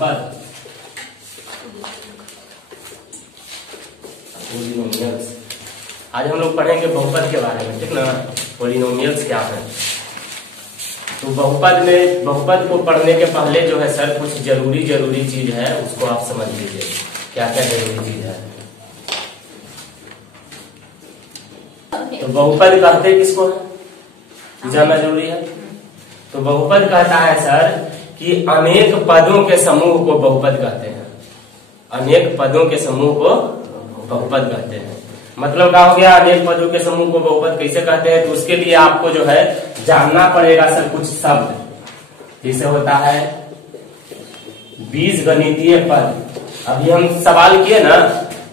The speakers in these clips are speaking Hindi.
बहुपद, पॉलिनोमियल्स। आज हम लोग पढ़ेंगे बहुपद के बारे में, ठीक ना। पॉलिनोमियल्स क्या है, तो बहुपद को पढ़ने के पहले जो है सर कुछ जरूरी चीज है उसको आप समझ लीजिए। क्या क्या जरूरी चीज है। तो बहुपद कहते किसको है, जानना जरूरी है। तो बहुपद कहता है सर कि अनेक पदों के समूह को बहुपद कहते हैं। अनेक पदों के समूह को बहुपद कहते हैं। मतलब क्या हो गया, अनेक पदों के समूह को बहुपद कैसे कहते हैं, तो उसके लिए आपको जो है जानना पड़ेगा सर कुछ शब्द। जैसे होता है बीजगणितीय पद। अभी हम सवाल किए ना,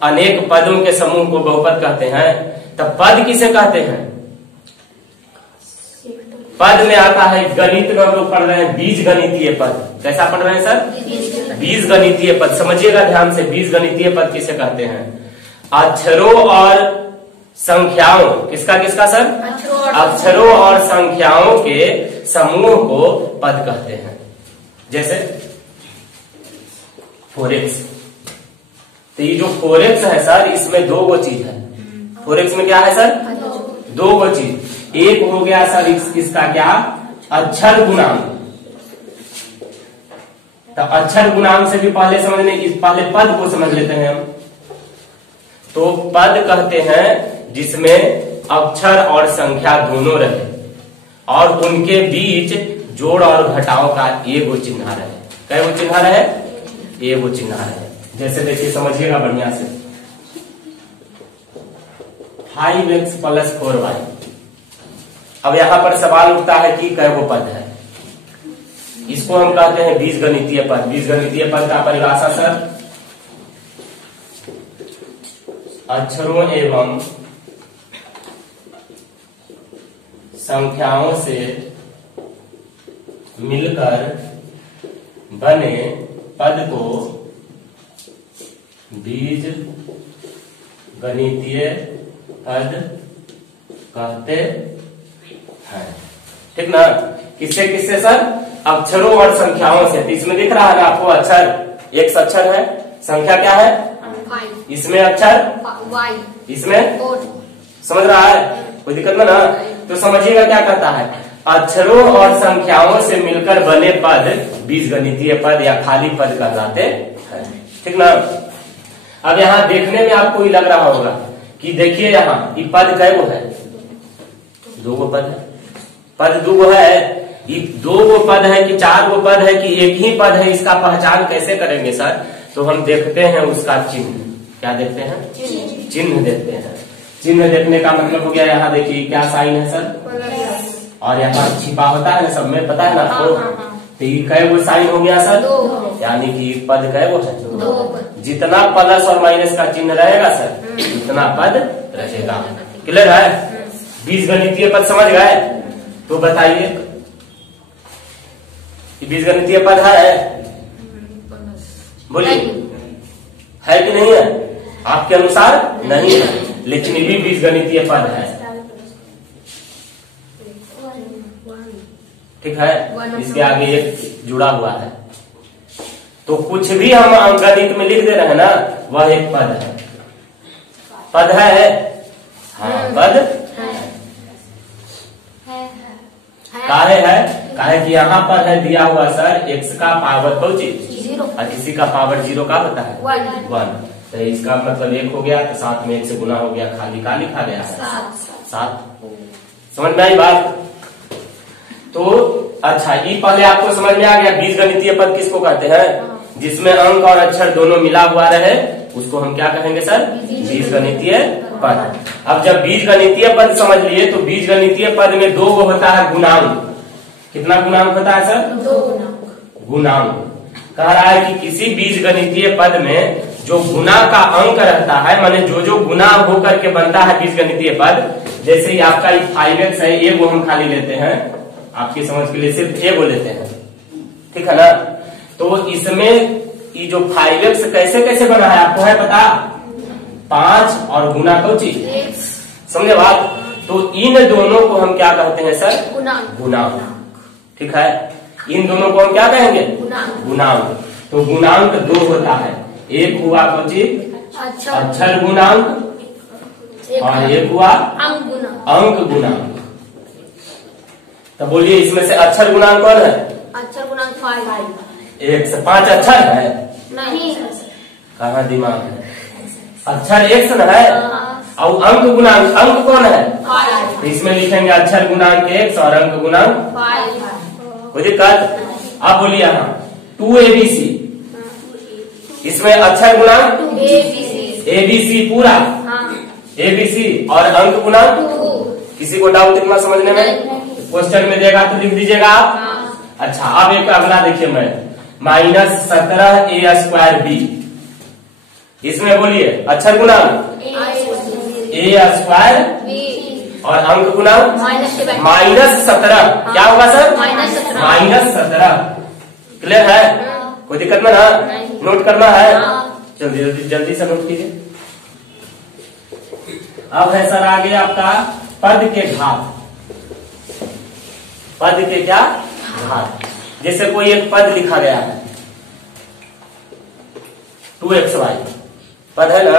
अनेक पदों के समूह को बहुपद कहते हैं, तब पद किसे कहते हैं। पद में आता है गणित में हम लोग पढ़ रहे हैं बीजगणितीय पद। कैसा पढ़ रहे हैं सर, बीजगणितीय पद। समझिएगा ध्यान से, बीजगणितीय पद किसे कहते हैं, अक्षरों और संख्याओं, किसका सर, अक्षरों और संख्याओं के समूह को पद कहते हैं। जैसे फोरेक्स, तो ये जो फोरेक्स है सर इसमें दो गो चीज है। फोरेक्स में क्या है सर, दो गो चीज। एक हो गया सर इसका क्या, अक्षर गुणांक। तो अक्षर गुणांक से भी पहले समझने, पहले पद को समझ लेते हैं हम। तो पद कहते हैं जिसमें अक्षर और संख्या दोनों रहे और उनके बीच जोड़ और घटाव का एगो चिन्ह रहे। कै गो चिन्ह रहे, एगो चिन्ह रहे। जैसे देखिए समझिएगा बढ़िया से, 5x + 4y। अब यहां पर सवाल उठता है कि कै गो पद है। इसको हम कहते हैं बीजगणितीय पद। बीजगणितीय पद का परिभाषा सर, अक्षरों एवं संख्याओं से मिलकर बने पद को बीजगणितीय पद कहते हैं, ठीक ना। किससे किससे सर, अक्षरों और संख्याओं से। इसमें दिख रहा है ना आपको, अक्षर एक अक्षर है, संख्या क्या है, इसमें अक्षर y, इसमें समझ रहा है, कोई दिक्कत ना। तो समझिएगा क्या कहता है, अक्षरों और संख्याओं से मिलकर बने पद बीजगणितीय पद या खाली पद कहलाते हैं, ठीक ना। अब यहाँ देखने में आपको ही लग रहा होगा कि देखिए यहाँ ये पद कै गो है, दो गो पद है। पद दो गो है, ये दो गो पद है कि चार गो पद है कि एक ही पद है, इसका पहचान कैसे करेंगे सर। तो हम देखते हैं उसका चिन्ह। क्या देखते हैं, चिन्ह देखते हैं। चिन्ह देखने का मतलब हो गया, यहाँ देखिए क्या साइन है सर, और यहाँ छिपा होता है सब में, पता है ना आपको। तो ये कै गो साइन हो गया सर, यानी कि पद कै गो है, जितना प्लस और माइनस का चिन्ह रहेगा सर उतना पद रहेगा। क्लियर है, बीजगणितीय पद समझ गए। तो बताइए बीजगणितीय पद है, बोलिए है कि नहीं है, आपके अनुसार नहीं है, लेकिन ये भी बीजगणितीय पद है, ठीक है। इसके आगे एक जुड़ा हुआ है। तो कुछ भी हम गणित में लिख दे रहे हैं ना, वह एक पद है। पद है, हाँ पद काहे है, काहे कि यहाँ पर है दिया हुआ सर x का पावर जीरो और किसी का पावर 0 का होता है 1। तो इसका मतलब 1 हो गया, तो साथ में 1 से गुना हो गया, खाली का लिखा गया है 7। समझ में आई बात। तो अच्छा, ये पहले आपको समझ में आ गया बीजगणितीय पद किसको कहते हैं, जिसमें अंक और अक्षर दोनों मिला हुआ रहे, उसको हम क्या कहेंगे सर, बीजगणितीय पद। अब जब बीजगणितीय पद समझ लिए, तो बीजगणितीय पद में दो गो होता है गुणांक। कितना गुणांक होता है सर, 2 गुणांक। कह रहा है कि किसी बीजगणितीय पद में जो गुना का अंक रहता है, माने जो गुना होकर के बनता है बीजगणितीय पद, जैसे ही आपका 5x है, ये वो हम खाली लेते हैं, आपकी समझ के लिए सिर्फ ये वो लेते हैं, ठीक है ना। तो इसमें ये जो 5x कैसे कैसे बना है आपको है पता, 5 और गुना को चीज, समझे बात। तो इन दोनों को हम क्या कहते हैं सर, गुणांक, ठीक है। इन दोनों को हम क्या कहेंगे, गुणांक। तो गुणांक 2 होता है। एक हुआ कोची अक्षर गुणांक और एक हुआ अंक गुणांक। तो बोलिए इसमें से अक्षर गुणांक कौन है? अक्षर गुणांक 5। 1 से 5 अक्षर है? नहीं, कहाँ दिमाग है? अक्षर 1 से है और अंक गुणांक अंक कौन है? तो इसमें लिखेंगे अक्षर गुणांक 1 और अंक गुणांक 5। कोई दिक्कत? आप बोलिए यहाँ 2ABC, इसमें अक्षर गुणांक ABC पूरा ABC और अंक गुणांक। किसी को डाउट इतना समझने में? क्वेश्चन में देगा तो लिख दीजिएगा आप। अच्छा, अब एक अगला देखिए मैं -17A² B, इसमें बोलिए अक्षर गुणांक A² और अंक गुणांक -17। क्या होगा सर? -17। क्लियर है? कोई दिक्कत में ना? नोट करना है? जल्दी जल्दी जल्दी से नोट कीजिए। अब है सर आगे आपका पद के घात। पद के क्या घात? जैसे कोई एक पद लिखा गया है 2xy पद है ना,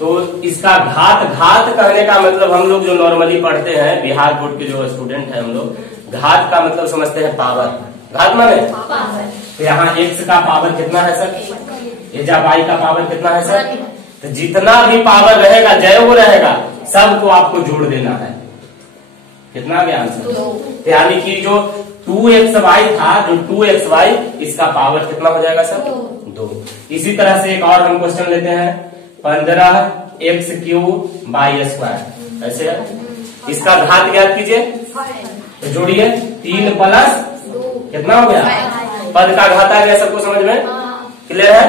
तो इसका घात कहने का मतलब हम लोग जो नॉर्मली पढ़ते हैं, बिहार बोर्ड के जो स्टूडेंट हैं हम लोग, घात का मतलब समझते हैं पावर। घात माने तो यहाँ x का पावर कितना है सर? ये जब y का पावर कितना है सर? तो जितना भी पावर रहेगा जय वो रहेगा, सबको आपको जोड़ देना है। कितना गया आंसर? यानी कि जो 2xy था, जो 2xy, इसका पावर कितना हो जाएगा सर? 2। इसी तरह से एक और हम क्वेश्चन लेते हैं 15x³ ऐसे इसका घात ज्ञात कीजिए, तो जोड़िए 3 प्लस कितना हो गया? पद का घात आ गया, सबको समझ में क्लियर है?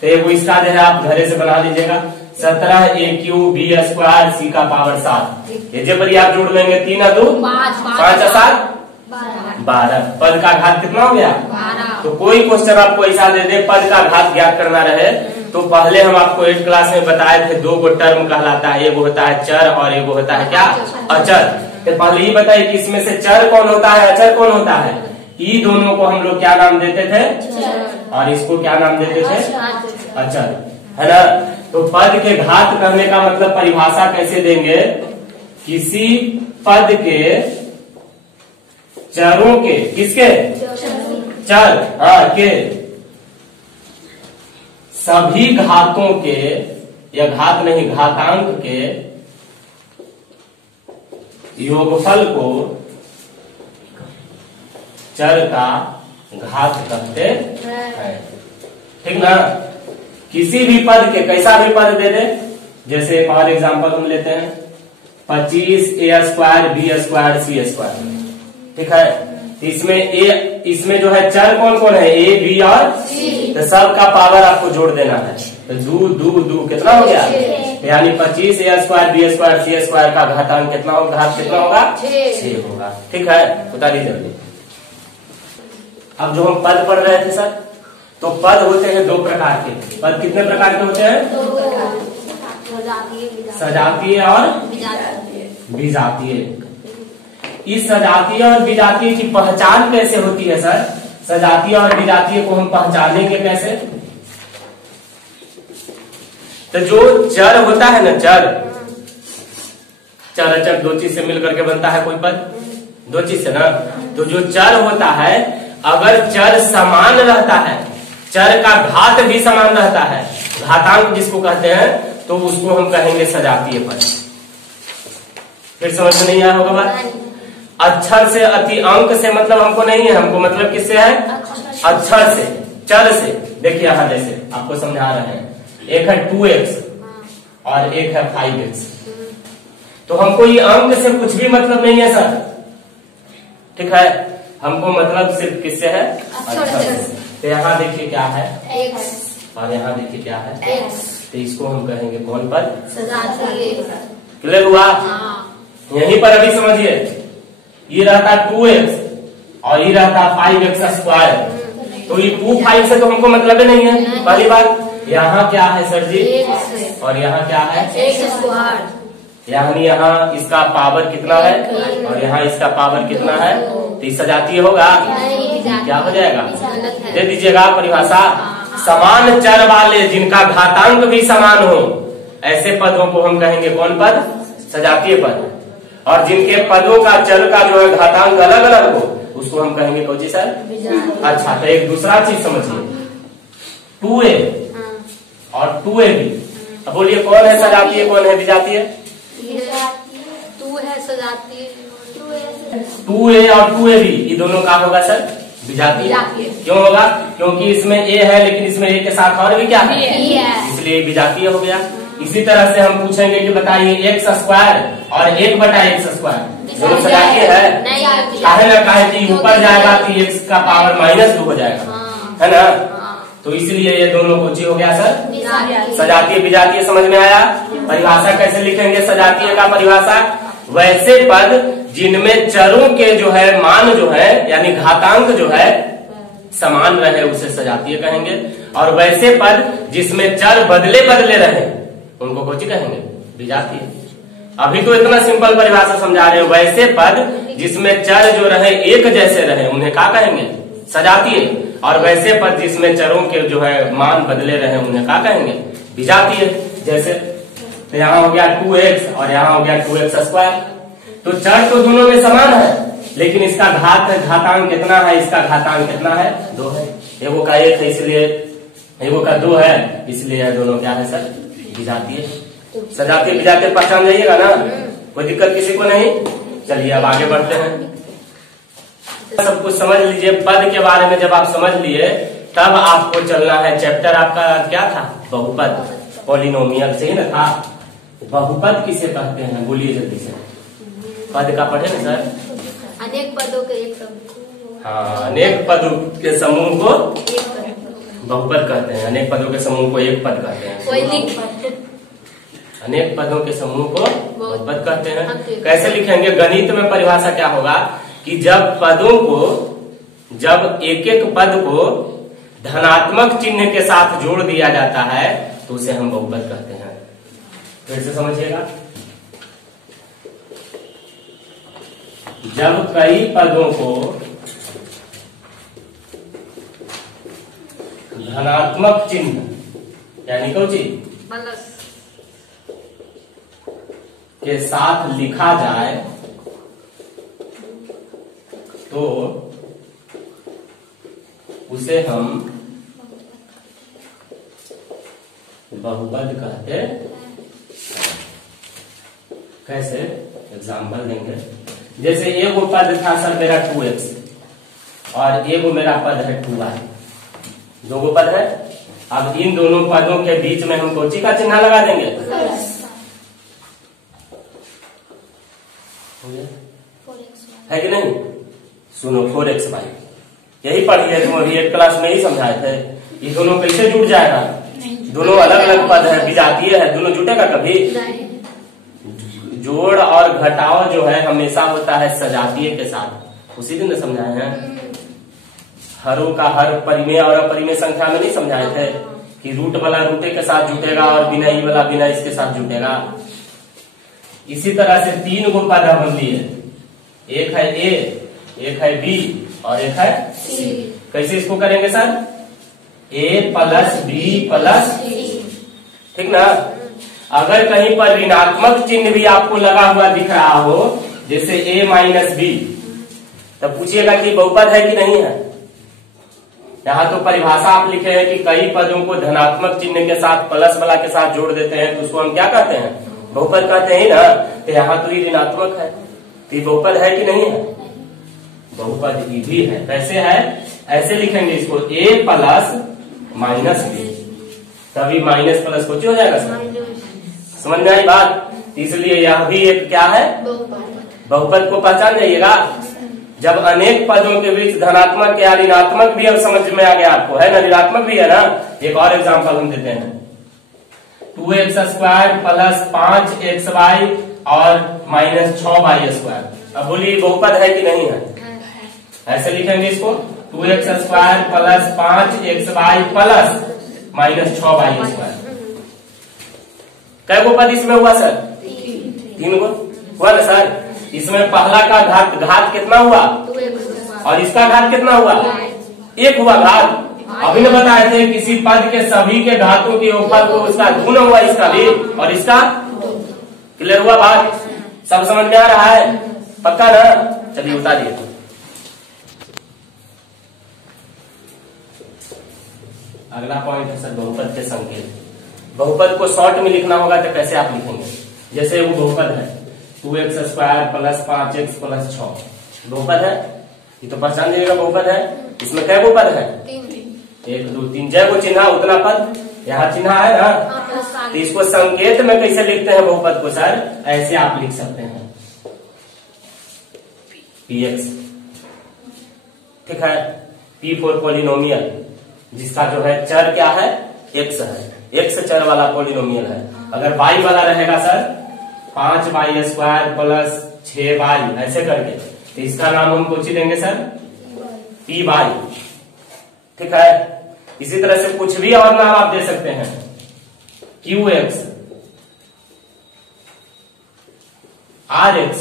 तो वो इसका जो है आप घरे से बना लीजिएगा 17A³ C का पावर 7। ये जब आप जोड़ लेंगे 3 और 2 5 और 7 12। पद का घात कितना हो गया? 12। तो कोई क्वेश्चन आपको ऐसा दे दे पद का घात ज्ञात करना रहे, तो पहले हम आपको 8th क्लास में बताए थे 2 गो टर्म कहलाता है, एक होता है चर और एक होता है क्या? अचर। तो पहले ही बताइए कि इसमें से चर कौन होता है, अचर कौन होता है? ई दोनों को हम लोग क्या नाम देते थे? और इसको क्या नाम देते थे? अचर, है ना? तो पद के घात करने का मतलब परिभाषा कैसे देंगे? किसी पद के चरों के, किसके? चर के सभी घातों के, या घात नहीं घातांक के योगफल को चर का घात कहते हैं। ठीक ना? किसी भी पद के, कैसा भी पद दे दे, जैसे एक और एग्जांपल हम लेते हैं 25A² B² C²। ठीक है? इसमें जो है चर कौन कौन है? A B और C। तो सबका पावर आपको जोड़ देना है, तो दू कितना हो गया? यानी 25A² B² C² का घातांक कितना होगा? घात कितना होगा? 6 होगा। ठीक है? उतारिए जल्दी। अब जो हम पद पढ़ रहे थे सर, तो पद होते हैं 2 प्रकार के। पद कितने प्रकार के होते हैं? 2 प्रकार, सजातीय और विजातीय। इस सजातीय और विजातीय की पहचान कैसे होती है सर? सजातीय और विजातीय को हम पहचानेंगे कैसे? तो जो चर होता है ना, चर अचर 2 चीज से मिलकर के बनता है कोई पद, 2 चीज से ना। तो जो चर होता है, अगर चर समान रहता है, चर का घात भी समान रहता है, घातांक जिसको कहते हैं, तो उसको हम कहेंगे सजातीय पद। फिर समझ में नहीं आया होगा बात? अक्षर से अति अंक से मतलब हमको नहीं है, हमको मतलब किससे है? अक्षर से, चर से। देखिए यहां जैसे आपको समझा रहे हैं, एक है 2x और एक है 5x, तो हमको ये अंक से कुछ भी मतलब नहीं है सर। ठीक है? हमको मतलब सिर्फ किससे है? अक्षर से। तो यहाँ देखिए क्या है? x और यहाँ देखिए क्या है? x। तो इसको हम कहेंगे कौन पद? सजातीय। क्लियर हुआ? यहीं पर अभी समझिए, ये रहता 2x और ये रहता 5x²। तो ये 2 5 से तो हमको मतलब ही नहीं है। पहली बात, यहाँ क्या है सर जी? और यहाँ क्या है? x²। यानी यहाँ इसका पावर कितना है और यहाँ इसका पावर कितना है? तो सजातीय होगा? क्या हो जाएगा? गलत है। दे दीजिएगा परिभाषा। समान चर वाले जिनका घातांक भी समान हो ऐसे पदों को हम कहेंगे कौन पद? सजातीय पद। और जिनके पदों का चर का जो है घातांक अलग अलग हो उसको हम कहेंगे कौन सी सर? अच्छा, तो एक दूसरा चीज समझिए, 2a और 2ab। अब बोलिए कौन है सजातीय कौन है विजातीय? तू है सजातीय, 2a और 2ab ये दोनों का होगा सर? विजातीय। क्यों होगा? क्योंकि इसमें a है लेकिन इसमें a के साथ और भी क्या है? इसलिए विजातीय हो गया। इसी तरह से हम पूछेंगे कि बताइए x स्क्वायर और 1/x² दोनों सजातीय है? काहे ना काहे कि ऊपर जाएगा तो x का पावर -2 हो जाएगा, है ना? तो इसलिए ये दोनों कोची हो गया सर? सजातीय विजातीय। समझ में आया? परिभाषा कैसे लिखेंगे सजातीय का परिभाषा? वैसे पद जिनमें चरों के जो है मान जो है यानी घातांक जो है समान रहे उसे सजातीय कहेंगे। और वैसे पद जिसमें चर बदले बदले रहे उनको कोची कहेंगे? विजातीय। अभी तो इतना सिंपल परिभाषा समझा रहे हैं। वैसे पद जिसमें चर जो रहे एक जैसे रहे उन्हें क्या कहेंगे? सजातीय। और वैसे पद जिसमें चरों के जो है मान बदले रहे उन्हें क्या कहेंगे? विजातीय। जैसे तो यहाँ हो गया 2x और यहाँ हो गया 2x²। तो चर तो दोनों में समान है लेकिन इसका घातांक कितना है? इसका घातांक कितना है? 2 है। एगो का 1 है इसलिए, एगो का 2 है इसलिए दोनों क्या है सर? विजातीय। सजातीय विजातीय पहचान जाइएगा ना? कोई दिक्कत किसी को नहीं? चलिए अब आगे बढ़ते हैं। सब कुछ समझ लीजिए। पद के बारे में जब आप समझ लिए तब आपको चलना है चैप्टर आपका क्या था? बहुपद, पॉलिनोमियल से ही ना था। बहुपद किसे कहते हैं? बोलिए जल्दी से। पद का पढ़े ना सर? अनेक पदों के एक समूह। हाँ, अनेक पदों के समूह को बहुपद कहते हैं। अनेक पदों के समूह को एक पद कहते हैं। अनेक पदों के समूह को बहुपद कहते हैं। कैसे लिखेंगे? गणित में परिभाषा क्या होगा कि जब पदों को, जब एक एक पद को धनात्मक चिन्ह के साथ जोड़ दिया जाता है तो उसे हम बहुपद कहते हैं। फिर से समझिएगा। जब कई पदों को धनात्मक चिन्ह यानी कौन चीज के साथ लिखा जाए तो उसे हम बहुपद कहते हैं। कैसे? एग्जाम्पल देंगे। जैसे एगो पद था सर मेरा 2x और एगो मेरा पद है 2y। दो पद है। अब इन दोनों पदों के बीच में हम कोची का चिन्ह लगा देंगे? है कि नहीं? सुनो 4xy यही पढ़िए तुम अभी 8 क्लास में ही समझाए थे। ये दोनों कैसे जुड़ जाएगा? दोनों अलग अलग पद है, विजातीय है, दोनों जुटेगा कभी? जोड़ और घटाव जो है हमेशा होता है सजातीय के साथ। उसी दिन समझाए हैं। हरों का हर परिमेय और अपरिमेय संख्या में नहीं समझाए थे कि रूट वाला रूटे के साथ जुटेगा और बिनाई वाला बिना इसके साथ जुटेगा। इसी तरह से 3 गो पद हम लिए, एक है ए, एक है बी और एक है सी। कैसे इसको करेंगे sir? a plus B plus C, ठीक ना? अगर कहीं पर ऋणात्मक चिन्ह भी आपको लगा हुआ दिख रहा हो जैसे a माइनस बी, तब पूछिएगा कि बहुपद है कि नहीं है। यहाँ तो परिभाषा आप लिखे हैं कि कई पदों को धनात्मक चिन्ह के साथ प्लस वाला के साथ जोड़ देते हैं तो उसको हम क्या कहते हैं? बहुपद कहते हैं ना। तो यहाँ तो ये ऋणात्मक है तो ये बहुपद है कि नहीं है? बहुपद ये भी है। कैसे है? ऐसे लिखेंगे इसको a प्लस माइनस बी, तभी माइनस प्लस कुछ हो जाएगा सर। समझ में आई बात? इसलिए यह भी एक क्या है? बहुपद को पहचान जाइएगा। जब अनेक पदों के बीच धनात्मक या ऋणात्मक भी अब समझ में आ गया आपको, है ना? ऋणात्मक भी है ना। एक और एग्जांपल हम देते हैं, 2x² प्लस 5xy और माइनस 6y²। अब बोलिए बहुपद है कि नहीं है? ऐसे लिखेंगे इसको 2x² plus 5xy plus minus 6y²। कै गो पद इसमें हुआ सर? 3 गो हुआ ना सर। इसमें पहला का घात कितना हुआ? और इसका घात कितना हुआ? 1 हुआ घात। अभी ने बताए थे किसी पद के सभी के घातों के योगफल को उसका गुना हुआ, इसका भी और इसका। क्लियर हुआ बात? सब समझ में आ रहा है? पक्का ना? चलिए उतारिए। अगला पॉइंट है सर बहुपद के संकेत। बहुपद को शॉर्ट में लिखना होगा तो कैसे आप लिखेंगे? जैसे वो बहुपद है 2x² + 5x + 6 बहुपद है, ये तो पहचान लीजिएगा बहुपद है। इसमें क्या बहुपद है? 1 2 3 जय को चिन्हा उतना पद यहाँ चिन्हा है ना। तो इसको संकेत में कैसे लिखते हैं बहुपद को सर? ऐसे आप लिख सकते हैं px, ठीक है। p फॉर पॉलिनोमियल, जिसका जो है चर क्या है? x है, x चर वाला पॉलिनोमियल है। अगर y वाला रहेगा सर 5y² + 6y ऐसे करके, तो इसका नाम हम कौन सी देंगे सर? py, ठीक है। इसी तरह से कुछ भी और नाम आप दे सकते हैं, qx, rx,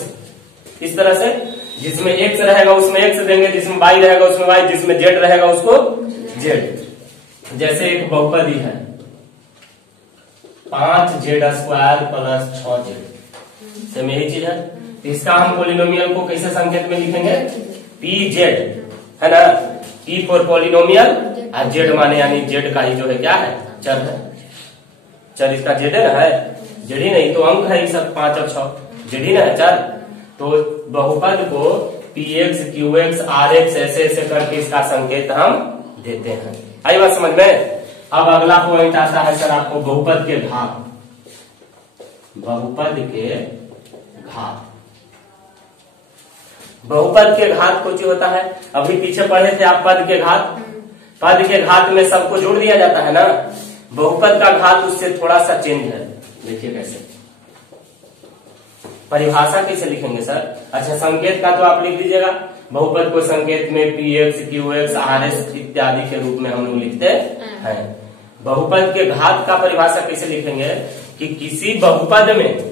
इस तरह से जिसमें x रहेगा उसमें x देंगे, जिसमें y रहेगा उसमें y, जिसमें z रहेगा उसको z। जैसे एक बहुपद ही है 5z² + 6z, सेम यही चीज है। तो इसका हम पॉलिनोमियल को कैसे संकेत में लिखेंगे? pz, है ना। p फॉर पॉलिनोमियल और z माने यानी z का ही जो है क्या है? चर है। चर इसका z है ना, है z ही नहीं तो अंक है, सब 5 और 6 z ही ना है चर। तो बहुपद को px, qx, rx ऐसे ऐसे करके इसका संकेत हम देते हैं। आई बात समझ में? अब अगला पॉइंट आता है सर आपको बहुपद के घात। बहुपद के घात, बहुपद के घात कुछ होता है। अभी पीछे पढ़े थे आप पद के घात। पद के घात में सबको जोड़ दिया जाता है ना। बहुपद का घात उससे थोड़ा सा चेंज है। देखिए कैसे, परिभाषा कैसे लिखेंगे सर? अच्छा, संकेत का तो आप लिख दीजिएगा। बहुपद को संकेत में px, qx, rs इत्यादि के रूप में हम लोग लिखते हैं। बहुपद के घात का परिभाषा कैसे लिखेंगे कि किसी बहुपद में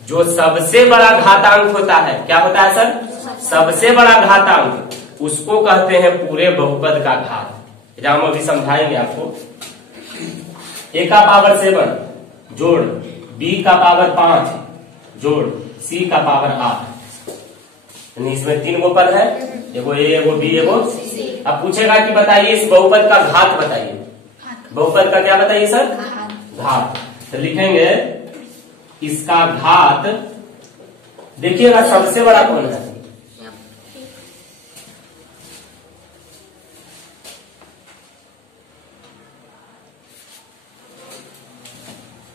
जो सबसे बड़ा घातांक होता है, क्या होता है सर? सबसे बड़ा घातांक, उसको कहते हैं पूरे बहुपद का घात। हम अभी समझाएंगे आपको। a का पावर 7 जोड़ b का पावर 5 जोड़ c का पावर 8, इसमें 3 गो पद है, एगो a, एगो b, एगो c। अब पूछेगा कि बताइए इस बहुपद का घात बताइए। बहुपद का क्या बताइए सर? घात। तो लिखेंगे इसका घात, देखिएगा सबसे बड़ा कौन है?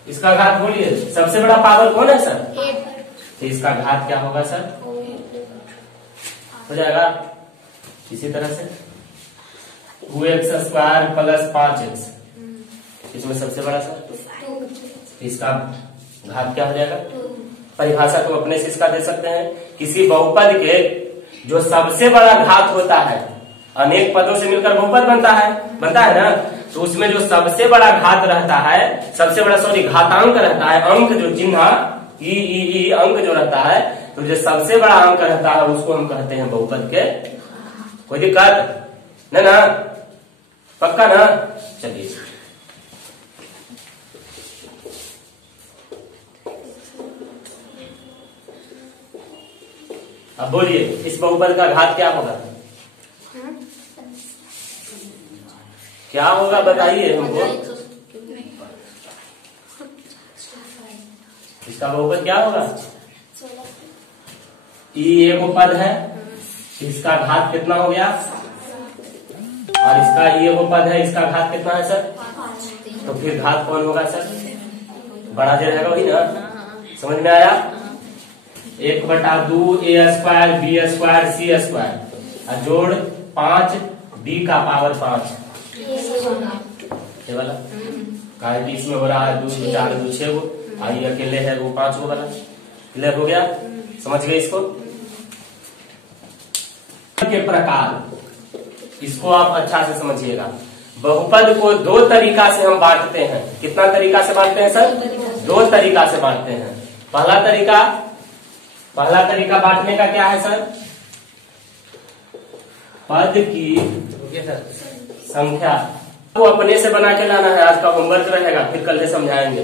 इसका घात बोलिए, सबसे बड़ा पावर कौन है सर? तो इसका घात क्या होगा सर? हो जाएगा इसी तरह से 2x² + 5x, इसमें सबसे बड़ा सर इसका घात क्या हो जाएगा? परिभाषा तो अपने से इसका दे सकते हैं। किसी बहुपद के जो सबसे बड़ा घात होता है, अनेक पदों से मिलकर बहुपद बनता है ना। तो उसमें जो सबसे बड़ा घात रहता है, सबसे बड़ा घातांक रहता है, अंक जो चिन्ह ई अंक जो रहता है, तो जो सबसे बड़ा अंक रहता है उसको हम कहते हैं बहुपद के। कोई दिक्कत नहीं ना? पक्का ना? चलिए अब बोलिए इस बहुपद का घात क्या होगा? क्या होगा बताइए हमको। इसका बहुपद क्या होगा? ई एगो पद है, इसका घात कितना हो गया? और इसका ई एगो पद है, इसका घात कितना है सर? तो फिर घात कौन होगा सर? बड़ा जो रहेगा वही ना। समझ में आया? 1/2 a² b² c² जोड़ 5 b का पावर 5, ये वाला कारण कि इसमें हो रहा है 2 4 2 6 गो, आई अकेले है वो 5 गो वाला। क्लियर हो गया? समझ गए इसको? के प्रकार, इसको आप अच्छा से समझिएगा। बहुपद को 2 तरीका से हम बांटते हैं। कितना तरीका से बांटते हैं सर? 2 तरीका से बांटते हैं। पहला तरीका बांटने का क्या है सर? पद की संख्या वो अपने से बना के लाना है, आज का होमवर्क रहेगा, फिर कल से समझाएंगे।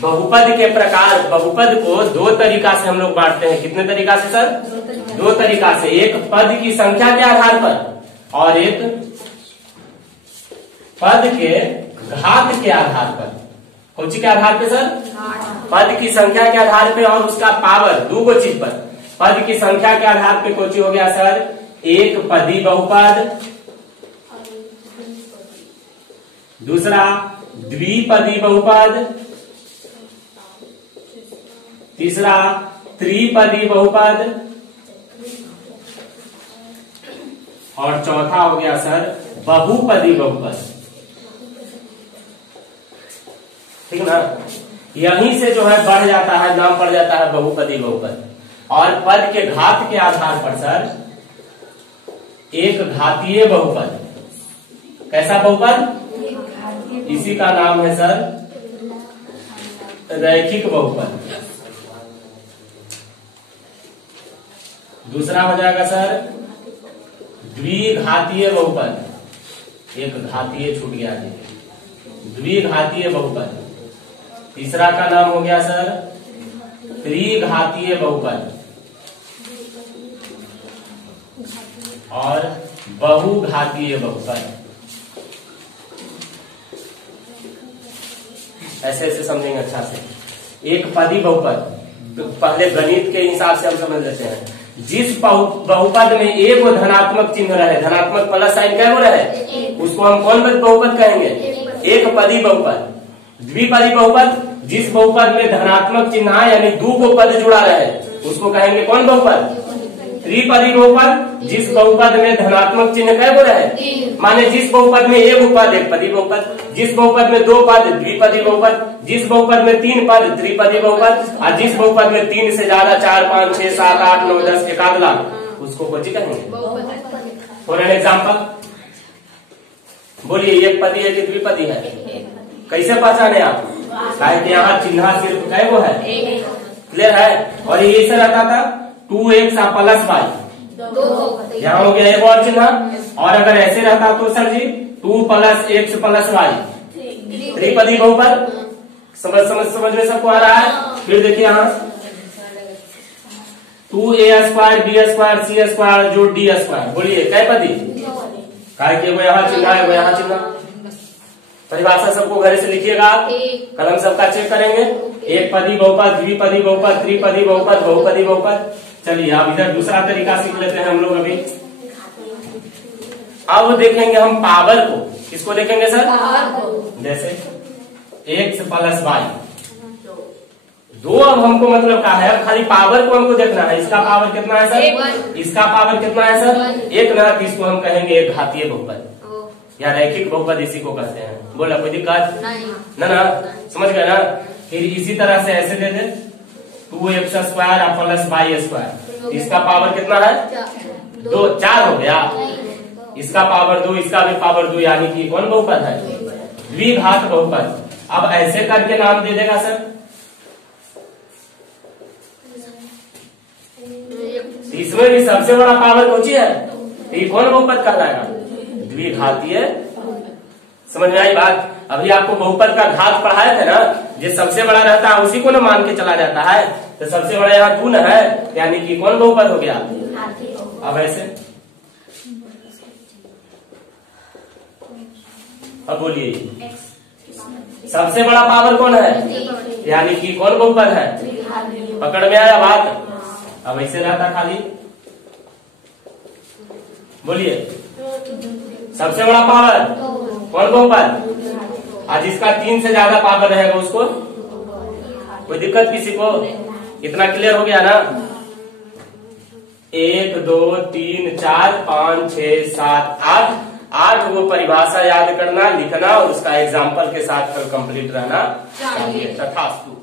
बहुपद के प्रकार, बहुपद को दो तरीका से हम लोग बांटते हैं। कितने तरीका से सर? दो तरीका से, एक पद की संख्या के आधार पर और एक पद के घात के आधार पर। कौन सी के आधार पे सर? पद की संख्या के आधार पे और उसका पावर, दो चीज पर। पद की संख्या के आधार पे कौन सी हो गया सर? एक पदी बहुपद, दूसरा द्विपदी बहुपद, तीसरा त्रिपदी बहुपद और चौथा हो गया सर बहुपदी बहुपद। ठीक ना? यहीं से जो है बढ़ जाता है, नाम पड़ जाता है बहुपदी बहुपद। और पद के घात के आधार पर सर एक घातीय बहुपद। कैसा बहुपद? इसी का नाम है सर रैखिक बहुपद। दूसरा हो जाएगा सर द्विघातीय बहुपद। एक घातीय छूट गया जी, द्विघातीय बहुपद। तीसरा का नाम हो गया सर त्रिघातीय बहुपद और बहुघातीय बहुपद। ऐसे ऐसे समझेंगे अच्छा से। एक पदी बहुपद, पहले गणित के हिसाब से हम समझ लेते हैं। जिस बहुपद में एक वो धनात्मक चिन्ह रहे, धनात्मक प्लस साइन क्या वो रहे, उसको हम कौन बहुपद कहेंगे? एक पदी बहुपद। द्विपदी बहुपद, जिस बहुपद में धनात्मक चिन्ह यानी दो पद जुड़ा रहे, उसको कहेंगे कौन बहुपद? त्रिपदी बहुपद, जिस बहुपद में धनात्मक चिन्ह क्या वो रहे, माने जिस बहुपद में एक पद एक पदी बहुपद, जिस बहुपद में दो पद द्विपदी बहुपद, जिस बहुपद में तीन पद त्रिपदी बहुपद और जिस बहुपद में तीन से ज्यादा 4, 5, 6, 7, 8, 9, 10 एकाध लाख, उसको कौन सी कहेंगे? फॉर एन एग्जाम्पल बोलिए, एक पदी है कि द्विपदी है? कैसे पहचाने आप? कि यहाँ चिन्ह सिर्फ क्या वो है, क्लियर है। और ये ऐसे रहता था 2x प्लस y, यहाँ हो गया एक और चिन्ह। और अगर ऐसे रहता तो सर जी 2 + x + y, त्रिपदी बहुपद। समझ में सबको आ रहा है? फिर देखिए यहाँ 2a² b² c² जो d², बोलिए कै पदी? कि वो यहाँ चिन्ह है, वो यहाँ चिन्ह। परिभाषा सबको घर से लिखिएगा आप, कलम सबका चेक करेंगे। एक पदी बहुपद, द्विपदी बहुपद, त्रिपदी बहुपद, बहुपदी बहुपद। चलिए अब इधर दूसरा तरीका सीख लेते हैं हम लोग अभी। अब देखेंगे हम पावर को। किसको देखेंगे सर? जैसे x + y, दो अब हमको मतलब क्या है, अब खाली पावर को हमको देखना है। इसका पावर कितना है सर? इसका पावर कितना है सर? एक ना, इसको हम कहेंगे एक घातीय बहुपद या रैखिक बहुपद, इसी को कहते हैं। बोला कोई दिक्कत? ना, समझ गए ना? फिर इसी तरह से ऐसे दे दे 2x² + y², इसका पावर कितना है? 2, 4 हो गया। इसका पावर 2, इसका भी पावर 2, यानी कि कौन बहुपद है? द्विघात बहुपद। अब ऐसे करके नाम दे देगा सर। इसमें भी सबसे बड़ा पावर कौन सी है? ये कौन बहुपद कहलाएगा? द्विघातीय। समझ में आई बात? अभी आपको बहुपद का घात पढ़ाए थे ना, जो सबसे बड़ा रहता है उसी को ना मान के चला जाता है। तो सबसे बड़ा यहाँ 2 है, यानी कि कौन बहुपद हो गया? अब ऐसे, अब बोलिए सबसे बड़ा पावर कौन है, यानी कि कौन बहुपद है? पकड़ में आया बात? अब ऐसे रहता खाली, बोलिए सबसे बड़ा पावर कौन बहुपद? और जिसका 3 से ज्यादा पावर रहेगा उसको कोई दिक्कत किसी को? इतना क्लियर हो गया ना? 1 2 3 4 5 6 7 8 वो परिभाषा याद करना, लिखना और उसका एग्जाम्पल के साथ कंप्लीट रहना चाहिए। तथास्तु।